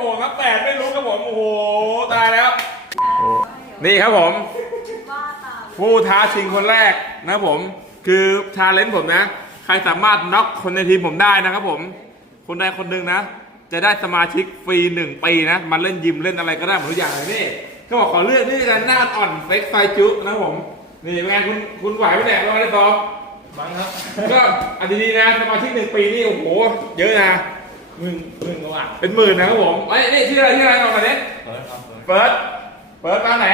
โอ้นับแปดไม่รู้ครับผมโอ้โหตายแล้ว นี่ครับผมว่าตามผู้ท้าชิงคนแรกนะครับผม คือชาเลนจ์ผมนะ ใครสามารถน็อกคนในทีมผมได้นะครับผม คนใดคนหนึ่งนะ จะได้สมาชิกฟรีหนึ่งปีนะมาเล่นยิมเล่นอะไรก็ได้หมดทุกอย่างเลยนี่เขาบอกขอเลือกนี่กันหน้าอ่อนเฟกไฟจุนะครับผม นี่เป็นไงคุณคุณไหวไหมเนี่ยรอได้ซ้อมบังครับ ก็อันดีๆนะสมาชิกหนึ่งปีนี่โอ้โห เยอะนะ หมื่นหมื่นกว่าบาทเป็นหมื่นนะครับผมไอ้ยนี่ชื่ออะไรชื่ออะไรลองมาดิเปิดครับเปิดเฟิร์สเฟิร์สมาไหน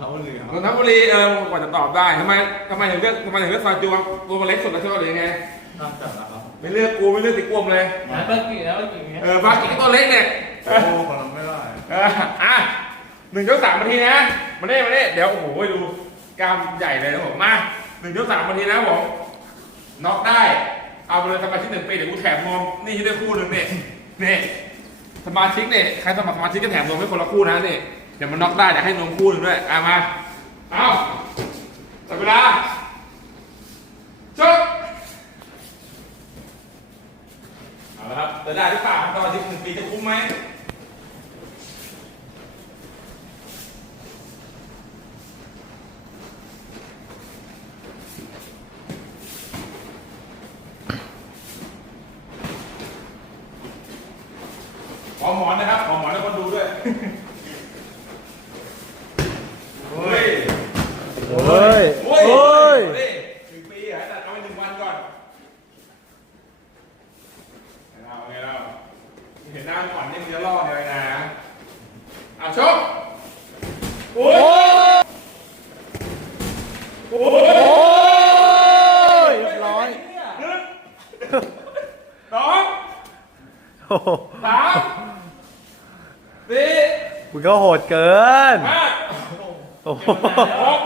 เขาเหลือนนทบุรีเออกว่าจะตอบได้ทำไมทำไมถึงเลือกทำไมถึงเลือกซอยจูวตัวมันเล็กสุดแล้วใช่ไหมหรือยังไงน่าจัดแล้วครับไม่เลือกกูไม่เลือกติ๊กกวมเลยแล้วก็กี่แล้วก็กี่เงี้ยเออบากิกตัวเล็กเนี่ยโอ้คนเราไม่ได้เอออะหนึ่งยกสามนาทีนะมาเน่มาเน่เดี๋ยวโอ้โหดูกล้ามใหญ่เลยนะผมมาหนึ่งยกสามนาทีนะผมน็อกได้ เอาไปเลยสมาชิกหนึ่งปีเดี๋ยวกูแถมนมนี่ให้ได้คู่หนึ่งเนี่ยนี่สมาชิกเนี่ยใครสมัครสมาชิกก็แถมนมให้คนละคู่นะนี่เดี๋ยวมันน็อกได้เดี๋ยวให้นมคู่หนึ่งด้วยเอามาเอาจับเวลาจบเอาละครับจะได้หรือเปล่าสมาชิกหนึ่งปีจะคุ้มไหม ขอหมอนนะครับ ขอหมอนให้คนดูด้วยเฮ้ยโอ้ยโอ้ยโอ้ยเฮ้ยหนึ่งปีเหรอแต่เอาไปหนึ่งวันก่อนเอาไงเราเห็นหน้าขวัญนี่มึงจะล่อเลยนะเอาชกโอ้ยโอ้ยโอ้ยเรียบร้อยหนึ่งสองโอ้โหสาม สี่คุณก็โหดเกิน ห้าโอ้โหหก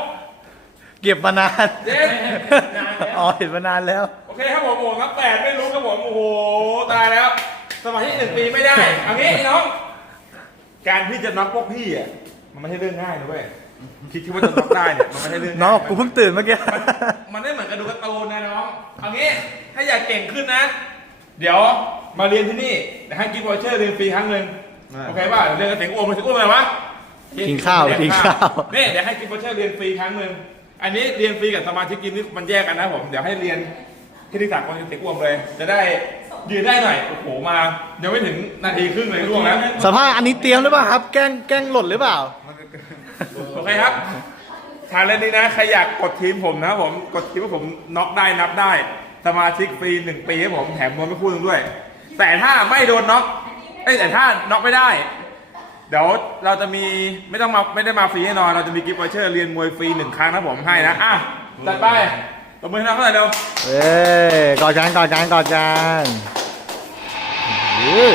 เก็บมานาน เจ็ดอ๋อเห็นมานานแล้ว โอเคครับผมโอ้ครับแปดไม่รู้ครับผมโอ้โหตายแล้วสมาธิหนึ่งปีไม่ได้เอางี้น้อง การที่จะน็อกพวกพี่อะมันไม่ใช่เรื่องง่ายนะเว้ยคิดคิดว่าจะน็อกได้เนี่ยมันไม่ใช่เรื่องง่ายน้องกูเพิ่งตื่นเมื่อกี้ มันไม่เหมือนกับดูการ์ตูนนะน้องเอางี้ถ้าอยากเก่งขึ้นนะ เดี๋ยวมาเรียนที่นี่เดี๋ยวให้กิฟต์วอเชอร์เรียนฟรีครั้งหนึ่ง โอเคป่ะเรียนกับเสียงอ้วมเสียงอ้วมอะไรวะกินข้าวเรียกินข้าวนี่เดี๋ยวให้กิฟต์วอเชอร์เรียนฟรีครั้งหนึ่งอันนี้เรียนฟรีกับสมาชิกกินนี่มันแยกกันนะผมเดี๋ยวให้เรียนที่ที่สามคนเสียงอ้วมเลย จะได้ยืนได้หน่อยโอ้โหมายังไม่ถึงนาทีครึ่งเลยร่วงแล้วสภาพอันนี้เตรียมหรือเปล่าครับ แกล้งแกล้งหล่นหรือเปล่าโอเคครับชาเลนจ์นี้นะใครอยากกดทีมผมนะครับผมกดทีมว่าผมน็อกได้นับได้ สมาชิกฟรีหนึ่งปีให้ผมแถมนวมไม่คู่หนึงด้วย แต่ถ้าไม่โดนน็อก เอ้ยแต่ถ้าน็อกไม่ได้ เดี๋ยวเราจะมีไม่ต้องมาไม่ได้มาฟรีแน่นอน เราจะมีกิฟต์วอเชอร์เรียนมวยฟรีหนึ่งครั้งนะผมให้นะ อะ จัดไปตบมือให้น้องเท่าไหร่เร็ว เอ้ยกอดกันกอดกันกอดกันเฮ้ย